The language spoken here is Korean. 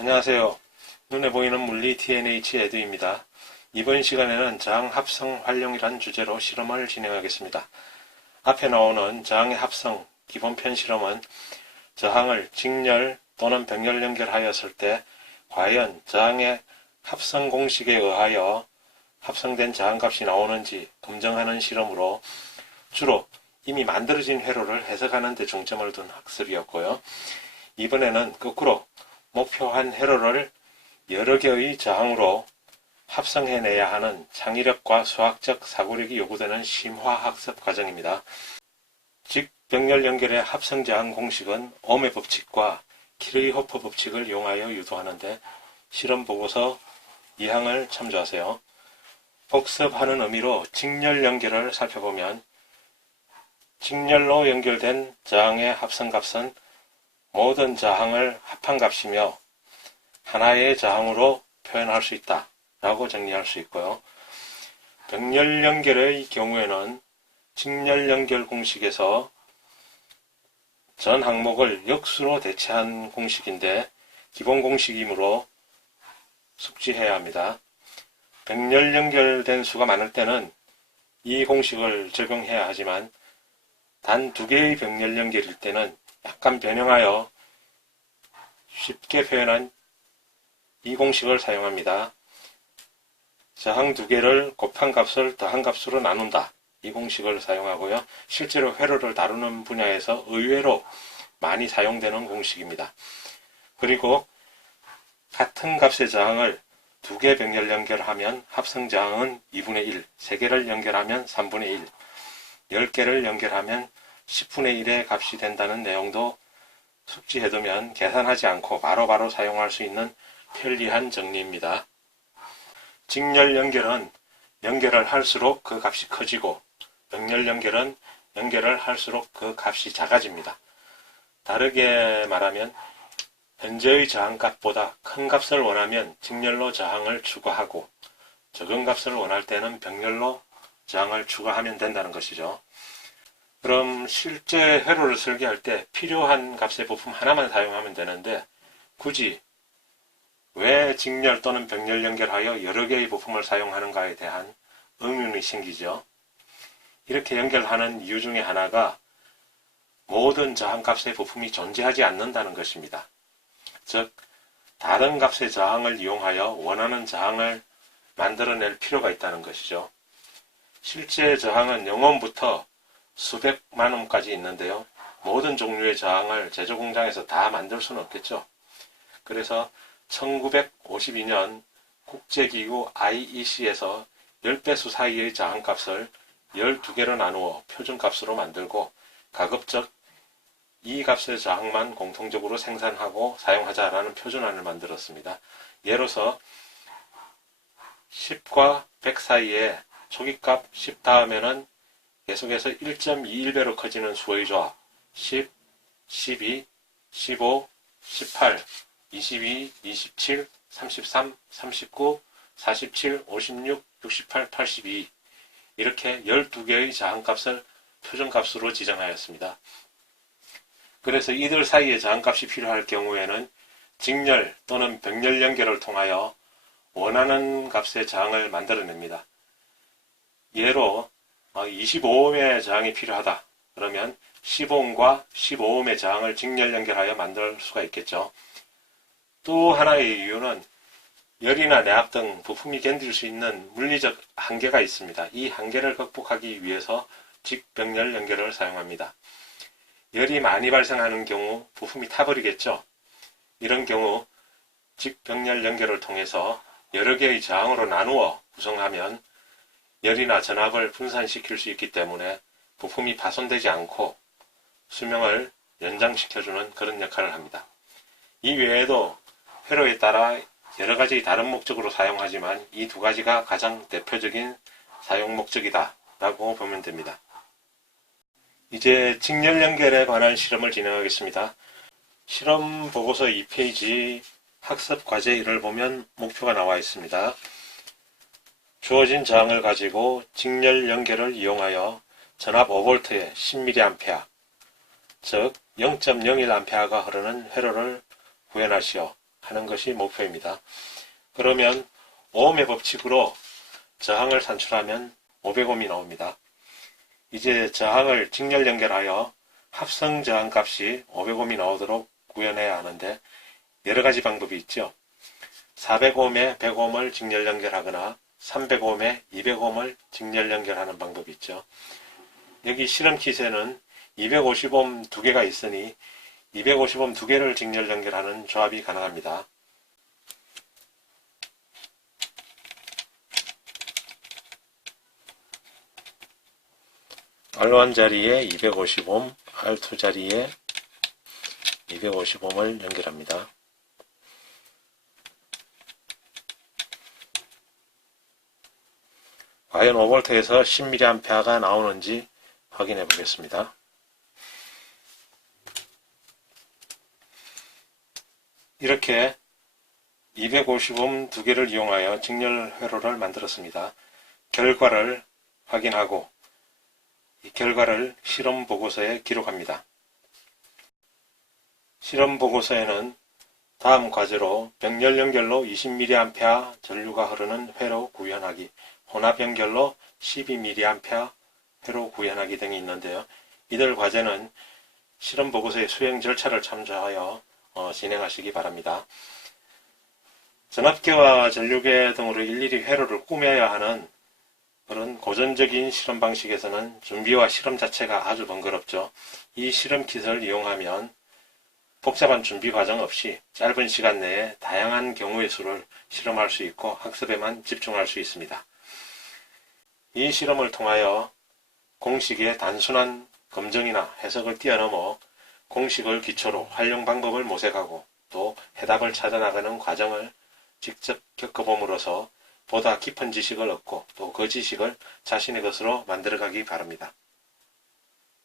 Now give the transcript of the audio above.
안녕하세요. 눈에 보이는 물리 TNH 에드입니다. 이번 시간에는 저항 합성 활용이란 주제로 실험을 진행하겠습니다. 앞에 나오는 저항의 합성 기본편 실험은 저항을 직렬 또는 병렬 연결하였을 때 과연 저항의 합성 공식에 의하여 합성된 저항값이 나오는지 검증하는 실험으로 주로 이미 만들어진 회로를 해석하는 데 중점을 둔 학습이었고요. 이번에는 거꾸로 목표한 회로를 여러 개의 저항으로 합성해내야 하는 창의력과 수학적 사고력이 요구되는 심화학습 과정입니다. 직병렬 연결의 합성저항 공식은 ohm의 법칙과 키르이호프 법칙을 이용하여 유도하는데 실험 보고서 2항을 참조하세요. 복습하는 의미로 직렬 연결을 살펴보면 직렬로 연결된 저항의 합성값은 모든 저항을 합한 값이며 하나의 저항으로 표현할 수 있다 라고 정리할 수 있고요. 병렬 연결의 경우에는 직렬 연결 공식에서 전 항목을 역수로 대체한 공식인데 기본 공식이므로 숙지해야 합니다. 병렬 연결된 수가 많을 때는 이 공식을 적용해야 하지만 단 두 개의 병렬 연결일 때는 약간 변형하여 쉽게 표현한 이 공식을 사용합니다. 저항 두 개를 곱한 값을 더한 값으로 나눈다. 이 공식을 사용하고요. 실제로 회로를 다루는 분야에서 의외로 많이 사용되는 공식입니다. 그리고 같은 값의 저항을 두 개 병렬 연결하면 합성 저항은 2분의 1, 3개를 연결하면 3분의 1, 10개를 연결하면 10분의 1의 값이 된다는 내용도 숙지해두면 계산하지 않고 바로바로 사용할 수 있는 편리한 정리입니다. 직렬 연결은 연결을 할수록 그 값이 커지고 병렬 연결은 연결을 할수록 그 값이 작아집니다. 다르게 말하면 현재의 저항값보다 큰 값을 원하면 직렬로 저항을 추가하고 적은 값을 원할 때는 병렬로 저항을 추가하면 된다는 것이죠. 그럼 실제 회로를 설계할 때 필요한 값의 부품 하나만 사용하면 되는데 굳이 왜 직렬 또는 병렬 연결하여 여러 개의 부품을 사용하는가에 대한 의문이 생기죠. 이렇게 연결하는 이유 중에 하나가 모든 저항값의 부품이 존재하지 않는다는 것입니다. 즉, 다른 값의 저항을 이용하여 원하는 저항을 만들어낼 필요가 있다는 것이죠. 실제 저항은 0옴부터 수백만 옴까지 있는데요. 모든 종류의 저항을 제조 공장에서 다 만들 수는 없겠죠. 그래서 1952년 국제기구 IEC에서 10배수 사이의 저항값을 12개로 나누어 표준값으로 만들고 가급적 이 값의 저항만 공통적으로 생산하고 사용하자라는 표준안을 만들었습니다. 예로서 10과 100 사이에 초기값 10 다음에는 계속해서 1.21배로 커지는 수의 조합 10, 12, 15, 18, 22, 27, 33, 39, 47, 56, 68, 82 이렇게 12개의 저항값을 표준값으로 지정하였습니다. 그래서 이들 사이에 저항값이 필요할 경우에는 직렬 또는 병렬 연결을 통하여 원하는 값의 저항을 만들어냅니다. 예로 25옴의 저항이 필요하다. 그러면 15옴과 15옴의 저항을 직렬 연결하여 만들 수가 있겠죠. 또 하나의 이유는 열이나 내압 등 부품이 견딜 수 있는 물리적 한계가 있습니다. 이 한계를 극복하기 위해서 직병렬 연결을 사용합니다. 열이 많이 발생하는 경우 부품이 타버리겠죠. 이런 경우 직병렬 연결을 통해서 여러 개의 저항으로 나누어 구성하면 열이나 전압을 분산시킬 수 있기 때문에 부품이 파손되지 않고 수명을 연장시켜주는 그런 역할을 합니다. 이 외에도 회로에 따라 여러 가지 다른 목적으로 사용하지만 이 두 가지가 가장 대표적인 사용 목적이다 라고 보면 됩니다. 이제 직렬 연결에 관한 실험을 진행하겠습니다. 실험 보고서 2페이지 학습 과제 1을 보면 목표가 나와 있습니다. 주어진 저항을 가지고 직렬 연결을 이용하여 전압 5V에 10mA, 즉 0.01A가 흐르는 회로를 구현하시오. 하는 것이 목표입니다. 그러면 오음의 법칙으로 저항을 산출하면 500옴이 나옵니다. 이제 저항을 직렬 연결하여 합성 저항 값이 500옴이 나오도록 구현해야 하는데 여러 가지 방법이 있죠. 400옴에 100옴을 직렬 연결하거나 300옴에 200옴을 직렬 연결하는 방법이 있죠. 여기 실험킷에는 250옴 2개가 있으니 250옴 2개를 직렬 연결하는 조합이 가능합니다. R1 자리에 250옴, R2 자리에 250옴을 연결합니다. 과연 5V에서 10mA가 나오는지 확인해 보겠습니다. 이렇게 250옴 2개를 이용하여 직렬 회로를 만들었습니다. 결과를 확인하고 이 결과를 실험 보고서에 기록합니다. 실험 보고서에는 다음 과제로 병렬 연결로 20mA 전류가 흐르는 회로 구현하기, 혼합 연결로 12mA 회로 구현하기 등이 있는데요. 이들 과제는 실험 보고서의 수행 절차를 참조하여 진행하시기 바랍니다. 전압계와 전류계 등으로 일일이 회로를 꾸며야 하는 그런 고전적인 실험 방식에서는 준비와 실험 자체가 아주 번거롭죠. 이 실험킷을 이용하면 복잡한 준비 과정 없이 짧은 시간 내에 다양한 경우의 수를 실험할 수 있고 학습에만 집중할 수 있습니다. 이 실험을 통하여 공식의 단순한 검증이나 해석을 뛰어넘어 공식을 기초로 활용 방법을 모색하고 또 해답을 찾아나가는 과정을 직접 겪어봄으로써 보다 깊은 지식을 얻고 또 그 지식을 자신의 것으로 만들어가기 바랍니다.